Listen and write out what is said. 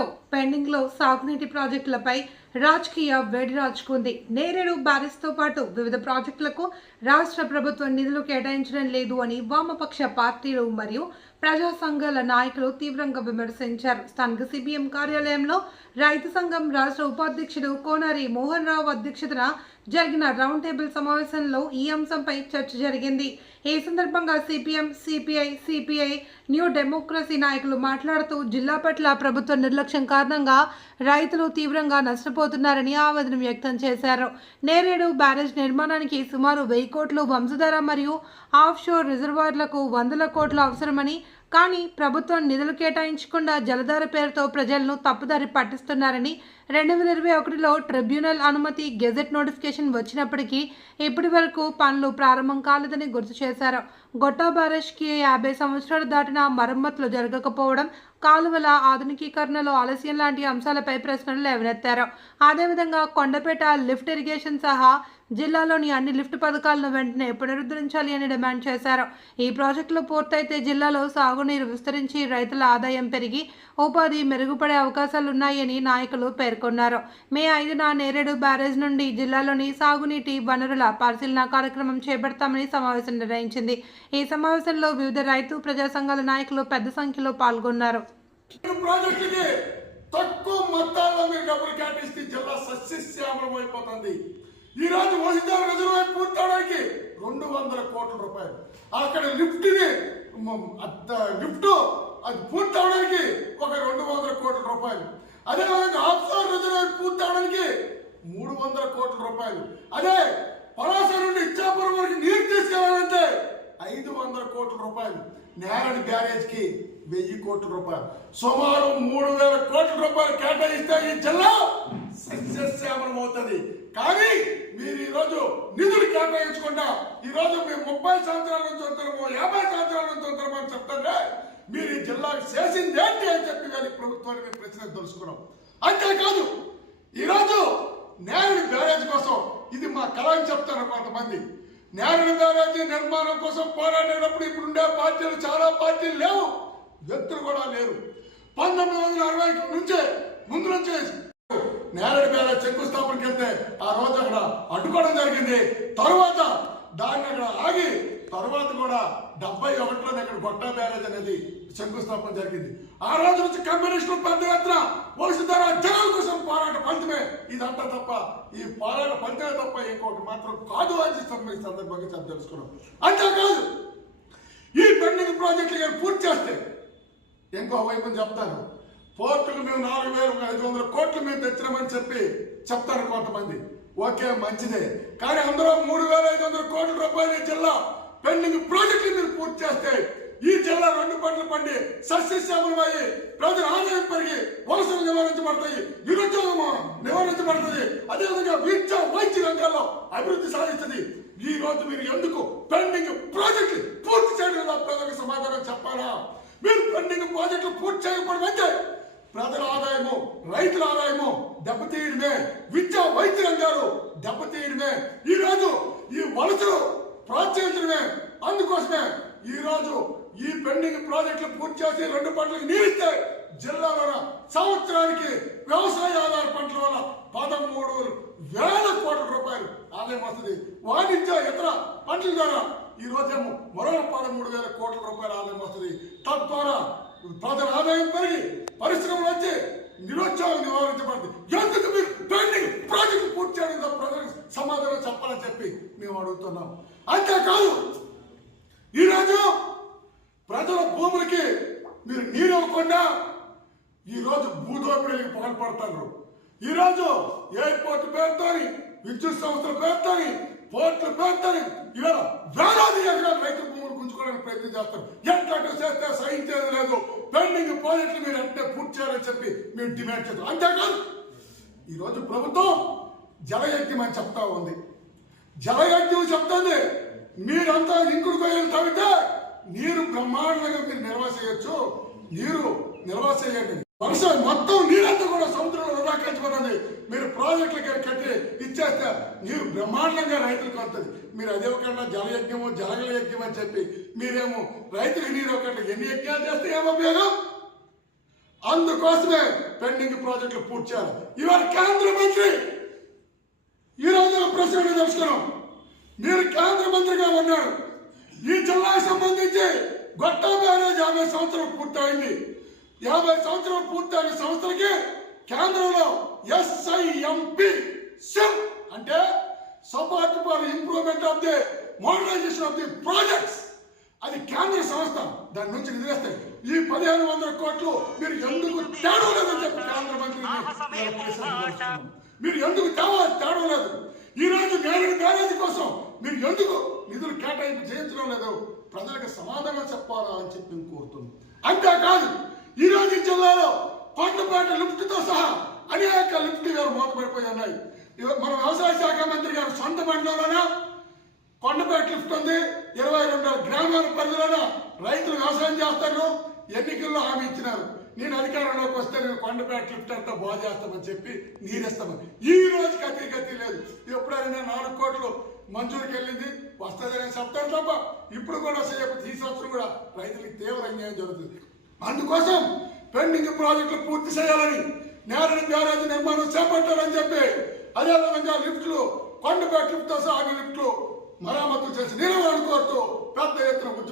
జిల్లాలో పెండింగ్లో సాగునీటి ప్రాజెక్టులపై రాజకీయ వేడి రాజుకుంది. నేరేడు బ్యారేజ్తో పాటు వివిధ ప్రాజెక్టులకు రాష్ట్ర ప్రభుత్వం నిధులు కేటాయించడం లేదు అని వామపక్ష పార్టీలు మరియు ప్రజా సంఘాల నాయకులు తీవ్రంగా విమర్శించారు. స్థానిక సిపిఎం కార్యాలయంలో రైతు సంఘం రాష్ట్ర ఉపాధ్యక్షుడు కోనారి మోహన్ రావు అధ్యక్షతన జరిగిన రౌండ్ టేబుల్ సమావేశంలో ఈ అంశంపై చర్చ జరిగింది. ఈ సందర్భంగా సిపిఎం, సిపిఐ, న్యూ డెమోక్రసీ నాయకులు మాట్లాడుతూ జిల్లా పట్ల ప్రభుత్వ నిర్లక్ష్యం కారణంగా రైతులు తీవ్రంగా నష్టపోతున్నారని ఆవేదన వ్యక్తం చేశారు. నేరేడు బ్యారేజ్ నిర్మాణానికి సుమారు 1000 కోట్లు వంశధార మరియు ఆఫ్షోర్ రిజర్వాయర్లకు 100 కోట్లు అవసరమని, కానీ ప్రభుత్వం నిధులు కేటాయించకుండా జలధార పేరుతో ప్రజలను తప్పుదారి పట్టిస్తున్నారని, 2021లో ట్రిబ్యునల్ అనుమతి గెజెట్ నోటిఫికేషన్ వచ్చినప్పటికీ ఇప్పటి వరకు పనులు ప్రారంభం కాలేదని గుర్తు చేశారు. గొట్టా బ్యారేజ్కి 50 సంవత్సరాలు దాటినా మరమ్మతులు జరగకపోవడం, కాలువల ఆధునికీకరణలో ఆలస్యం లాంటి అంశాలపై ప్రశ్నలు లేవనెత్తారు. అదేవిధంగా కొండపేట లిఫ్ట్ ఇరిగేషన్ సహా జిల్లాలోని అన్ని లిఫ్ట్ పథకాలను వెంటనే పునరుద్ధరించాలి అని డిమాండ్ చేశారు. ఈ ప్రాజెక్టులు పూర్తయితే జిల్లాలో సాగునీరు విస్తరించి రైతుల ఆదాయం పెరిగి ఉపాధి మెరుగుపడే అవకాశాలున్నాయని నాయకులు పేర్కొన్నారు. మే 5న నేరేడు బ్యారేజ్ నుండి జిల్లాలోని సాగునీటి వనరుల పరిశీలన కార్యక్రమం చేపడతామని సమావేశం నిర్వహించింది. ఈ సమావేశంలో వివిధ రైతు ప్రజా సంఘాల నాయకులు పెద్ద సంఖ్యలో పాల్గొన్నారు. తక్కువ మొత్తాల్లో మీరు డబ్బులు కేటాయిస్తే జిల్లా సస్యశ్యామలం అయిపోతుంది. ఈ రోజు వసతిదారు రిజర్వాయర్ పూర్తవడానికి 200 కోట్ల రూపాయలు, అక్కడ లిఫ్ట్ అది పూర్తవడానికి ఒక 200 కోట్ల రూపాయలు, అదేవిధంగా ఆఫ్షోర్ రిజర్వాయర్ పూర్తవడానికి 300 కోట్ల రూపాయలు, అదే పలాస నుండి ఇచ్చాపురం వరకు నీరు తీసుకెళ్లాలంటే 500 కోట్ల రూపాయలు, నేరేడు బ్యారేజ్ కి 1000 కోట్ల రూపాయలు, సుమారు 3000 కోట్ల రూపాయలు కేటాయిస్తే ఈ జిల్లా సస్యశ్యామలం అవుతుంది. కానీ మీరు ఈరోజు నిధులు కేటాయించకుండా ఈరోజు మేము 30 సంవత్సరాల నుంచి వస్తున్నాము, 50 సంవత్సరాల నుంచి వస్తున్నాము అని చెప్తారే మీరు ఈ జిల్లాకు చేసింది ఏంటి అని చెప్పి కానీ ప్రభుత్వాన్ని మేము ప్రశ్న తెలుసుకున్నాం. అంతేకాదు ఈరోజు నేరేడు బ్యారేజ్ కోసం ఇది మా కళ అని చెప్తారు కొంతమంది. నేరేడు బ్యారేజీ నిర్మాణం కోసం పోరాడేటప్పుడు ఇప్పుడుండే పార్టీలు చాలా పార్టీలు లేవు, వ్యక్తులు కూడా లేరు. 1960 నుంచే ముందు నుంచే నేరేడు బ్యారేజ్ శంకుస్థాపనకి వెళ్తే ఆ రోజు అక్కడ అడ్డుకోవడం జరిగింది. తర్వాత దాన్ని అక్కడ ఆగి తర్వాత కూడా 71లో అక్కడ గొట్టా బ్యారేజ్ అనేది శంకుస్థాపన జరిగింది. ఆ రోజు నుంచి కమ్యూనిస్టులు పెద్ద ఎత్తున వలసదార జనాల కోసం పోరాట ఫలితమే ఇదంతా తప్ప ఈ పోరాట ఫలితమే తప్ప ఇంకొకటి మాత్రం కాదు అని సందర్భంగా తెలుసుకున్నాం. అంతేకాదు ఈ పెండింగ్ ప్రాజెక్టులు కానీ పూర్తి చేస్తే ఇంకో వైపు చెప్తాను, పోర్టులు మేము 4500 కోట్లు మేము తెచ్చినామని చెప్పి చెప్తారు కొంతమంది. ఓకే, మంచిదే, కానీ అందులో 3500 కోట్ల రూపాయలు ఈ జిల్లా పెండింగ్ ప్రాజెక్టులు మీరు పూర్తి చేస్తే ఈ జిల్లా 2 పంటలు పండి సస్యశ్యామలమయ్యి ప్రజల ఆదాయం పెరిగి వలసలు నివారించబడతాయి, నిరుద్యోగం నివారించబడుతుంది, అదేవిధంగా విద్య వైద్య రంగాల్లో అభివృద్ధి సాధిస్తుంది. ఈ రోజు మీరు ఎందుకు పెండింగ్ ప్రాజెక్టులు పూర్తి చేయడం ప్రజలకు సమాధానం చెప్పాలా? మీరు పెండింగ్ ప్రాజెక్టులు పూర్తి చేయకపోవడం అంటే ప్రజల ఆదాయము, రైతుల ఆదాయము దెబ్బతీయడమే, విద్యా వైద్య రంగాలు దెబ్బతీయడమే, ఈ రోజు ఈ వలసలు ప్రోత్సహించడమే. అందుకోసమే ఈ రోజు ఈ పెండింగ్ ప్రాజెక్టులు పూర్తి చేసి 2 పంటలకు నీరిస్తే జిల్లాలో సంవత్సరానికి వ్యవసాయ ఆధార పంటల వల్ల 13,000 కోట్ల రూపాయలు ఆదాయం వస్తుంది. వాణిజ్య ఇతర పంటల ద్వారా ఈ రోజేమో మరో 13,000 కోట్ల రూపాయల ఆదాయం వస్తుంది. తద్వారా ప్రజల ఆదాయం పెరిగి పరిశ్రమలు వచ్చి నిరుద్యోగం నివారించబడుతుంది. ఎందుకు మీరు పెండింగ్ ప్రాజెక్టు పూర్తి చేయడం ప్రజలకు సమాధానం చెప్పాలని చెప్పి మేము అడుగుతున్నాం. అంతేకాదు ఈరోజు ప్రజల భూములకి మీరు నీరు ఇవ్వకుండా ఈరోజు భూదోపిడీకి పాల్పడుతున్నారు. ఈరోజు ఎయిర్పోర్ట్ పేరుతోని, విద్యుత్ సంస్థల పేరుతోని, పోర్టుల పేరుతోని ఇవాళ వేలాది ఎకరాలు రైతు భూములు గుంజుకోవడానికి ప్రయత్నం చేస్తారు. ఎట్లా చేస్తే సహించేది లేదు. పెండింగ్ ప్రాజెక్టులు మీరు అంటే పూర్తి చేయాలని చెప్పి మేము డిమాండ్ చేస్తాం. అంతేకాదు ఈరోజు ప్రభుత్వం జలయజ్ఞం అని చెప్తా ఉంది. జలయజ్ఞం చెప్తుంది, మీరంతా ఇంకుడు గొయ్యలు తవ్వితే నీరు బ్రహ్మాండంగా మీరు నిల్వ చేయొచ్చు, నీరు నిల్వ చేయండి. వర్షం మొత్తం నీరంతా కూడా సముద్రంలో వృధాకరించబడింది. మీరు ప్రాజెక్టులు కట్టి ఇచ్చేస్తే నీరు బ్రహ్మాండంగా రైతులకు వస్తుంది. మీరు అదే ఒకటి జలయజ్ఞము జలగల యజ్ఞం అని చెప్పి మీరేమో రైతులకు నీరు ఒకటి ఎన్ని యజ్ఞాలు చేస్తే ఏమో ఉపయోగం? అందుకోసమే పెండింగ్ ప్రాజెక్టులు పూర్తి చేయాలి. ఇవాళ కేంద్ర మంత్రి ఈ రోజు ప్రశ్న తెలుసుకున్నాం. మీరు కేంద్ర మంత్రిగా ఉన్నాడు. ఈ జిల్లాకు సంబంధించి గొట్టా బ్యారేజ్ 50 సంవత్సరాలు పూర్తయింది. 50 సంవత్సరాలు పూర్తయిన సంస్థలకి కేంద్రంలో SIMP అంటే support for improvement of the modernisation of the projects, అది కేంద్ర సంస్థ. దాని నుంచి నిధులేస్తాయి. ఈ 1500 కోట్లు మీరు ఎందుకు తేడవలేదని చెప్పి కేంద్ర మంత్రిని మీరు ఎందుకు తేడం లేదు? ఈ రోజు నేరేడు బ్యారేజ్ కోసం మీరు ఎందుకు నిధులు కేటాయింపు చేయించడం లేదు? ప్రజలకు సమాధానం చెప్పాలా అని చెప్పి మేము కోరుతున్నాం. అంతేకాదు ఈ రోజు జిల్లాలో కొండపేట లిఫ్ట్ తో సహా అనేక లిఫ్ట్ గారు మూతపడిపోయి ఉన్నాయి. మన వ్యవసాయ శాఖ మంత్రి గారు సొంత మండలంలోనే కొండపేట లిఫ్ట్ ఉంది. 22 గ్రామాల పరిధిలోన రైతులు వ్యవసాయం చేస్తారు. ఎన్నికల్లో హామీ ఇచ్చినారు, నేను అధికారంలోకి వస్తే నేను కొండపేట లిఫ్ట్ అంతా బాగు చేస్తామని చెప్పి నీరేస్తామని. ఈ రోజు గతి లేదు. ఎప్పుడైనా 4 కోట్లు మంజూరుకి వెళ్ళింది, వస్తుందని చెప్తారు తప్ప ఇప్పుడు కూడా ఈ సంవత్సరం కూడా రైతులకు తీవ్ర అన్యాయం జరుగుతుంది. అందుకోసం పెండింగ్ ప్రాజెక్టులు పూర్తి చేయాలని, నేరేడు బ్యారేజ్ నిర్మాణం చేపట్టాలని చెప్పి, అదేవిధంగా లిఫ్ట్లు కొండపేట లిఫ్ట్ సహా లిఫ్ట్లు మరామతులు చేసి నిలవాలని కోరుతూ పెద్ద ఎత్తున